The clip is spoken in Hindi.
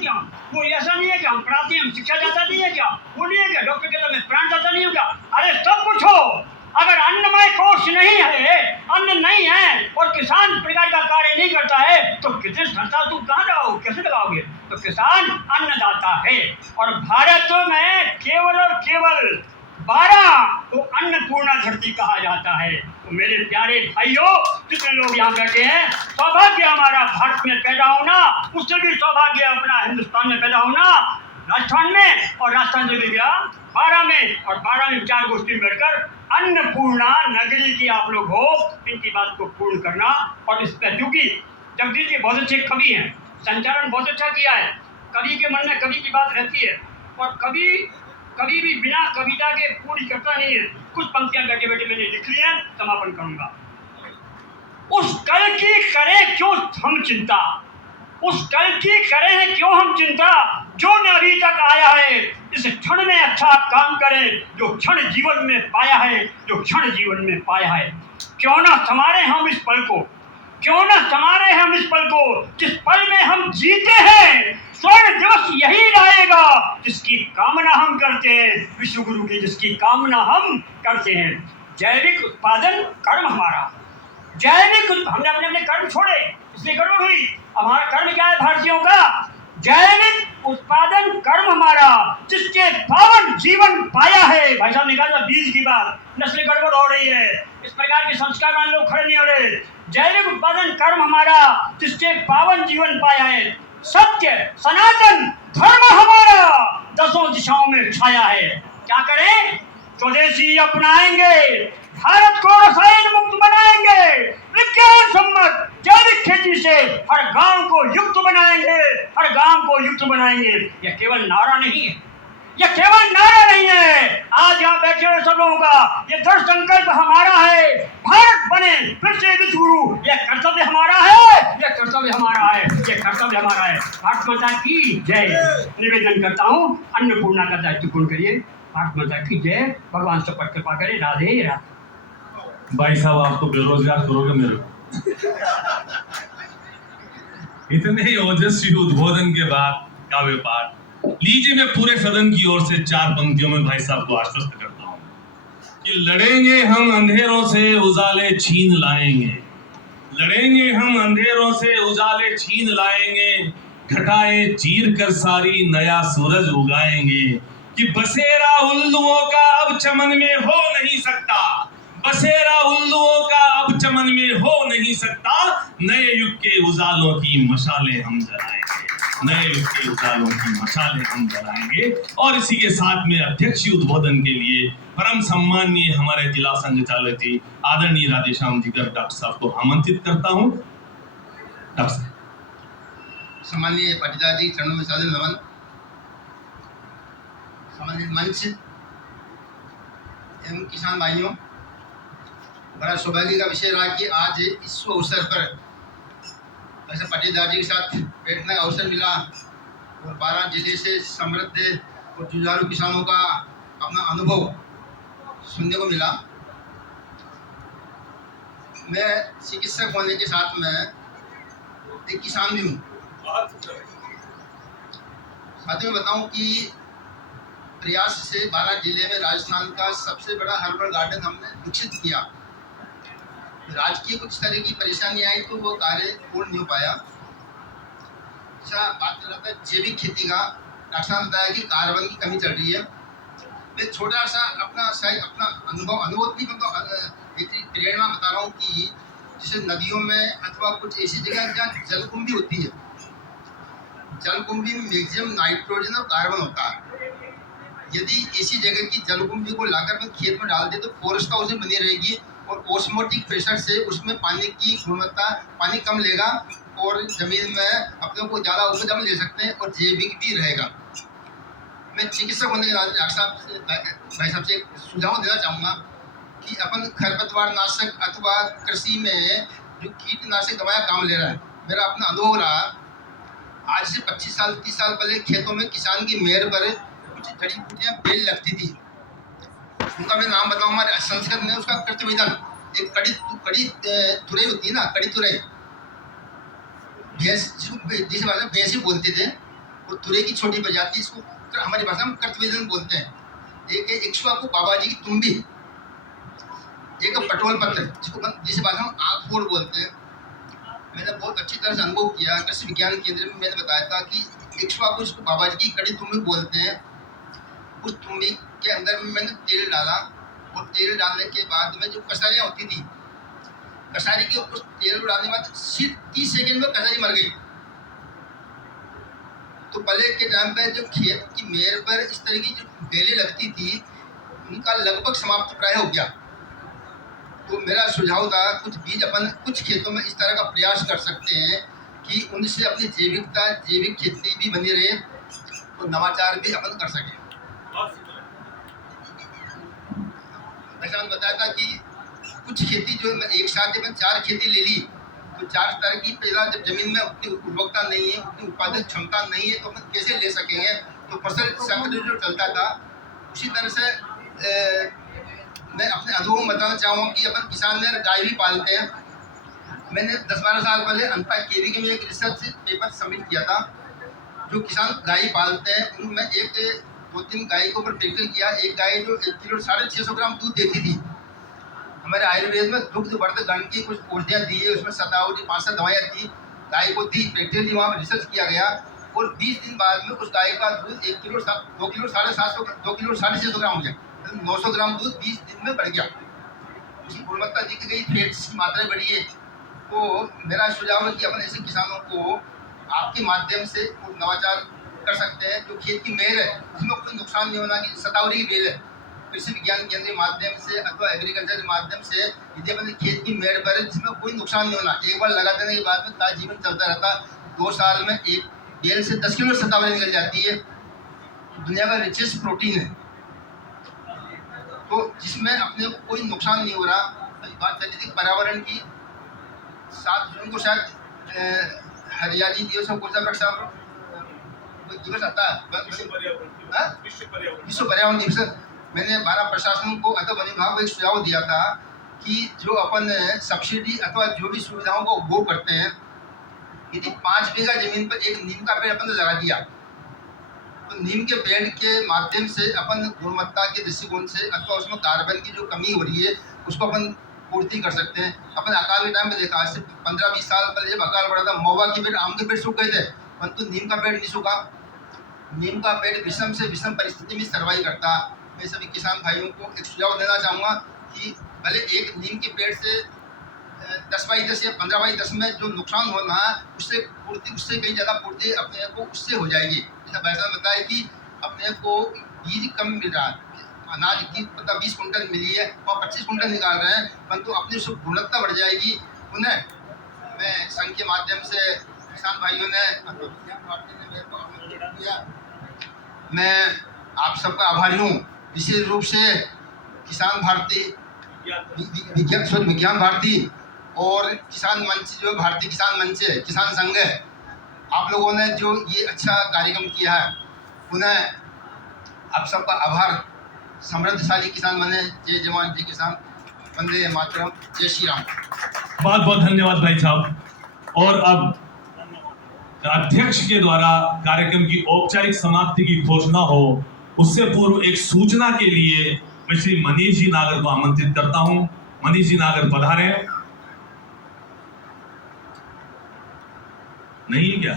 क्या? वो ऐसा नहीं है कि हम पढ़ाते हैं, हम शिक्षा दाता नहीं है क्या? वो नहीं है क्या? डॉक्टर कहता मैं प्राणदाता नहीं हूँ क्या? अरे सब कुछ हो, अगर अन्नमय कोश नहीं है, अन्न नहीं है और किसान प्रकार का कार्य नहीं करता है तो कितने संस्था तुम कहाँ लगाओ, कैसे लगाओगे? तो किसान अन्नदाता है। और भारत में केवल और केवल 12 को अन्नपूर्णा धरती कहा जाता है। तो मेरे प्यारे भाइयों, जितने लोग यहाँ बैठे हैं, सौभाग्य हमारा भारत में पैदा होना, उससे भी सौभाग्य अपना हिंदुस्तान में पैदा होना, राजस्थान में, और राजस्थान से भी गया 12 में, और 12 में विचार गोष्ठी में बैठकर अन्नपूर्णा नगरी की आप लोग हो, इनकी बात को पूर्ण करना। और इस पर क्योंकि जगदीश जी बहुत अच्छे कवि हैं, संचालन बहुत अच्छा किया है, कवि के मन में कवि की बात रहती है, और कभी भी बिना कविता के पूरी करता नहीं है। कुछ पंक्तियां बैठे बैठे मैंने लिख ली हैं, समापन करूंगा। उस कल की करें क्यों हम चिंता, उस कल की करें हैं क्यों हम चिंता, जो न अभी तक आया है, इस क्षण में अच्छा काम करें, जो क्षण जीवन में पाया है, जो क्षण जीवन में पाया है। क्यों ना संवारे हम इस पल को, क्यों ना संवारे हम इस पल को, जिस पल में हम जीते हैं, स्वर्ण दिवस यही रहेगा जिसकी कामना हम करते हैं, विश्व गुरु की जिसकी कामना हम करते हैं। जैविक उत्पादन कर्म हमारा, जैविक, हमने अपने अपने कर्म छोड़े इसलिए गड़बड़ हुई। हमारा कर्म क्या है भारतीयों का? जैविक उत्पादन कर्म हमारा, जिसके पावन जीवन पाया है। भाई साहब ने कहा था बीज की बात, नस्ल गड़बड़ हो रही है, इस प्रकार के संस्कार मान लोग खड़े नहीं हो रहे। जैविक उत्पादन कर्म हमारा, जिसके पावन जीवन पाया है। सत्य सनातन धर्म हमारा, दसों दिशाओं में छाया है। क्या करें? स्वदेशी अपनाएंगे, भारत को रसायन मुक्त बनाएंगे, विज्ञान सम्मत जैविक खेती से हर गांव को युक्त बनाएंगे, हर गांव को युक्त बनाएंगे। यह केवल नारा नहीं है, यह केवल नारा नहीं है। आज यहाँ बैठे हुए सब लोगों का ये दृढ़ संकल्प हमारा है, भारत बने फिर से विश्व गुरु। यह कर्तव्य हमारा है, यह कर्तव्य हमारा है, यह कर्तव्य हमारा है। भारत माता की जय। निवेदन करता हूँ अन्नपूर्णा का दायित्व पूर्ण करिए। भारत माता की जय। भगवान सब पर कृपा करे। राधे राधे। भाई साहब आप तो बेरोजगार करोगे मेरे को। इतने ही ओजस्वी उद्बोधन के बाद काव्य पाठ लीजिए। मैं पूरे सदन की ओर से 4 पंक्तियों में भाई साहब को आश्वस्त करता हूँ कि लड़ेंगे हम अंधेरों से उजाले छीन लाएंगे, लड़ेंगे हम अंधेरों से उजाले छीन लाएंगे, घटाएं चीर कर सारी नया सूरज उगाएंगे। कि बसेरा उल्लुओं का अब चमन में हो नहीं सकता, बसेरा उल्लुओं का अब चमन में हो नहीं सकता। नए युग के उजालों की मशालें हम जलाएंगे, नए युग के उजालों की मशालें हम जलाएंगे। और इसी के साथ में अध्यक्षीय उद्बोधन के लिए परम सम्माननीय हमारे जिला संघ चालक जी आदरणीय राधेश्याम जी डॉक्टर साहब को आमंत्रित करता हूँ। डॉक्टर साहब। सम्माननीय पाटीदार जी चरणों में सादर नमन। सम्मानित मंच एवं किसान भाइयों, बड़ा सौभाग्य का विषय रहा कि आज इस अवसर पर ऐसे पाटीदार जी के साथ बैठने का अवसर मिला और 12 जिले से समृद्ध और जुझारू किसानों का अपना अनुभव सुनने को मिला। मैं चिकित्सक होने के साथ में एक किसान भी हूँ। साथ में बताऊं कि प्रयास से 12 जिले में राजस्थान का सबसे बड़ा हर्बल गार्डन हमने विकसित किया। राजकीय कुछ तरह की परेशानी आई तो वो कार्य पूर्ण नहीं हो पाया। अच्छा, बात कर रहा था जैविक खेती का। डॉक्टर साहब ने बताया कि कार्बन की कमी चल रही है। मैं छोटा सा अपना अनुभव की मतलब एक प्रेरणा बता रहा हूँ कि जैसे नदियों में अथवा कुछ ऐसी जगह जहाँ जलकुंभी होती है, जलकुंभी में मैक्सिमम नाइट्रोजन और कार्बन होता है। यदि ऐसी जगह की जलकुंभी को लाकर मैं खेत में डाल दे तो फोरेस्टा उसमें बनी रहेगी और ऑस्मोटिक प्रेशर से उसमें पानी की गुणवत्ता, पानी कम लेगा और जमीन में अपने को ज़्यादा उपज हम ले सकते हैं और जैविक भी रहेगा। मैं चिकित्सक होने के नाते डॉक्टर भाई साहब से एक सुझाव देना चाहूँगा कि अपन खरपतवार नाशक अथवा कृषि में जो कीटनाशक दवाएं काम ले रहा है, मेरा अपना अनुभव रहा। आज से 25 साल 30 साल पहले खेतों में किसान की मेहर पर कुछ जड़ी बूटियाँ बेल लगती थी। उनका मैं नाम बताऊँ, हमारे संस्कृत में उसका कृतविधन, एक कड़ी तुरई होती है ना, कड़ी तुरई, भैंस जिसको देसी भाषा में भैंसी बोलते थे, और तुरे की छोटी प्रजाति, इसको हमारी भाषा में कर्तवेदन बोलते हैं। एक है इक्ष्वाकु बाबा जी की तुम्बी, एक पटोल पत्र जिसे भाषा में आँख फोड़ बोलते हैं। मैंने बहुत अच्छी तरह से अनुभव किया। कृषि विज्ञान केंद्र में मैंने बताया था कि इक्ष्वाकु इसको बाबा जी की कड़ी तुम्बी बोलते हैं। उस तुम्बी के अंदर में मैंने तेल डाला और तेल डालने के बाद में जो कसारियाँ होती थी, कसारी के ऊपर तेल डालने के बाद सिर्फ 30 सेकेंड में कसारी मर गई। तो पहले के टाइम पे जो खेत की मेड़ पर इस तरह की जो बेलें लगती थी, उनका लगभग समाप्त प्राय हो गया। तो मेरा सुझाव था कुछ बीज अपन कुछ खेतों में इस तरह का प्रयास कर सकते हैं कि उनसे अपनी जैविक खेती भी बनी रहे और नवाचार भी अपन कर सकें। ऐसा बताया था कि कुछ खेती जो एक साथ जब 4 खेती ले ली, तो 4 तरह की पहला जब जमीन में उतनी उर्वरकता नहीं है, उतनी उत्पादक क्षमता नहीं है, तो अपन कैसे ले सकेंगे। तो फसल चक्र जो चलता था, उसी तरह से मैं अपने अनुभव में बताना चाहूँगा कि अपन किसान ने गाय भी पालते हैं। मैंने 10-12 साल पहले अंता केवी के में एक रिसर्च पेपर सबमिट किया था। जो किसान गाय पालते हैं उनमें 1-2-3 गाय के ऊपर प्रैक्टिकल किया। एक गाय जो 1 किलो 650 ग्राम दूध देती थी। हमारे आयुर्वेद में दुग्धवर्धक गण की कुछ औषधियाँ दी है, उसमें 5-7 दवाइयाँ थी, गाय को दी। प्रैक्टिकली वहाँ पर रिसर्च किया गया और 20 दिन बाद में उस गाय का दूध 1 किलो 2 किलो 650 ग्राम हो गया। 900 ग्राम दूध 20 दिन में बढ़ गया। उसकी गुणवत्ता दिख गई, फैट्स की मात्रा बढ़ी है। तो मेरा सुझाव है कि अपन ऐसे किसानों को आपके माध्यम से नवाचार कर सकते हैं। जो खेत की मेड़ है जिसमें कोई नुकसान नहीं होना, कि सतावरी की बेल है, कृषि विज्ञान केंद्र के माध्यम से अथवा एग्रीकल्चर के माध्यम से यदि अपने खेत की मेड़ पर जिसमें कोई नुकसान नहीं होना, एक बार लगा देने के बाद में ताजा जीवन चलता रहता। 2 साल में एक बेल से 10 किलो सतावरी निकल जाती है। दुनिया का रिचेस्ट प्रोटीन है, तो जिसमें अपने को कोई नुकसान नहीं हो रहा। बात चली थी पर्यावरण की। 7 जून को शायद हरियाली दिवस और दिवस आता है, विश्व पर्यावरण दिवस। मैंने भारत प्रशासन को अथवा वन विभाग को एक सुझाव दिया था कि जो अपन सब्सिडी अथवा जो भी सुविधाओं का उपभोग करते हैं, यदि 5 बीघा जमीन पर एक नीम का पेड़ अपन ने लगा दिया, तो नीम के पेड़ के माध्यम से अपन गुणवत्ता के दृष्टिकोण से अथवा उसमें कार्बन की जो कमी हो रही है उसको अपन पूर्ति कर सकते हैं। अपन अकाल के टाइम में देखा, आज से 15-20 साल पहले जब अकाल पड़ा था, महुआ के पेड़, आम के पेड़ सूख गए थे, परंतु नीम का पेड़ नहीं सूखा। नीम का पेड़ विषम से विषम परिस्थिति में सर्वाइव करता। मैं सभी किसान भाइयों को एक सुझाव देना चाहूँगा कि भले एक नीम के पेड़ से 10x10 या 15x10 में जो नुकसान होना है उससे कहीं ज़्यादा पूर्ति अपने को उससे हो जाएगी। जैसा भाई साहब बताया कि अपने को बीज कम मिल रहा है, अनाज की 20 कुंटल मिली है और 25 कुंटल निकाल रहे हैं, परंतु अपनी उसकी गुणवत्ता बढ़ जाएगी। उन्हें मैं संघ के माध्यम से किसान भाइयों ने मेरे को आमंत्रित किया, मैं आप सबका आभारी हूँ। विशेष रूप से किसान भारती विज्ञान भारती और किसान मंच जो भारतीय किसान मंच है, किसान संघ है, आप लोगों ने जो ये अच्छा कार्यक्रम किया है, उन्हें आप सबका आभार। समृद्धशाली किसान बने। जय जवान जय किसान, वंदे मातरम, जय श्री राम। बहुत बहुत धन्यवाद भाई साहब। और अब अध्यक्ष के द्वारा कार्यक्रम की औपचारिक समाप्ति की घोषणा हो, उससे पूर्व एक सूचना के लिए मैं श्री मनीष जी नागर को आमंत्रित करता हूं। मनीष जी नागर पधारें। नहीं क्या?